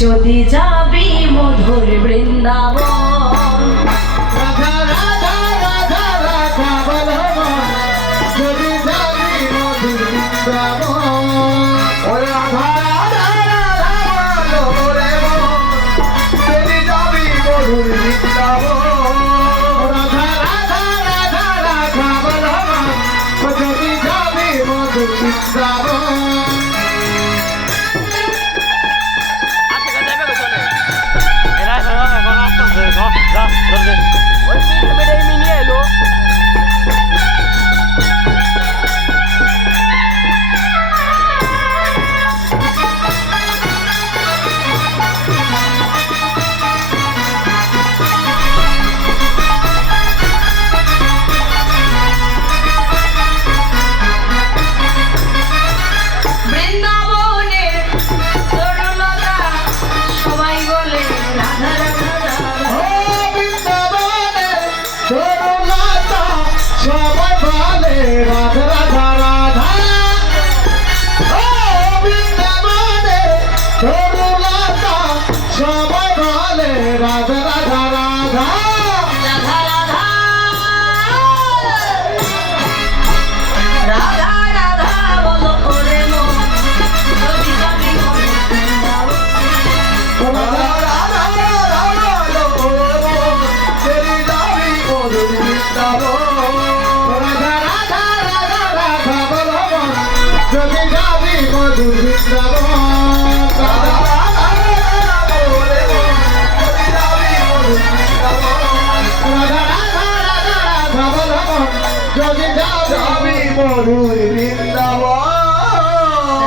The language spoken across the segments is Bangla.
যদি যাবি মধুর বৃন্দাবন রাধা রাধা রাধা রাধা বলো যদি যাবি মধুর বৃন্দাবন ও রাধা রাধা রাধা বলো রে যদি যাবি মধুর বৃন্দাবন রাধা রাধা রাধা রাধা বলো যদি যাবি মধুর বৃন্দাবন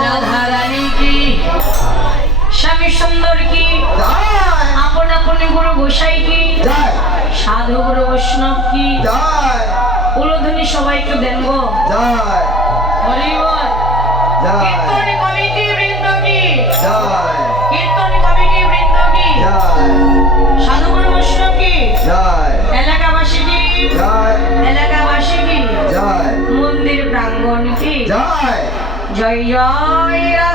রাধারানী কি স্বামী সুন্দর কি আপন আপন গুরু গোসাই কি সাধু গুরু বৈষ্ণব কি উলুধ্বনি সবাই একটু দেন গো হরি বল কীর্তন কমিটি বৃন্দ কি কীর্তন কমিটি বৃন্দ কি সাধু গুরু বৈষ্ণব কি এলাকা জয় জয় রাধা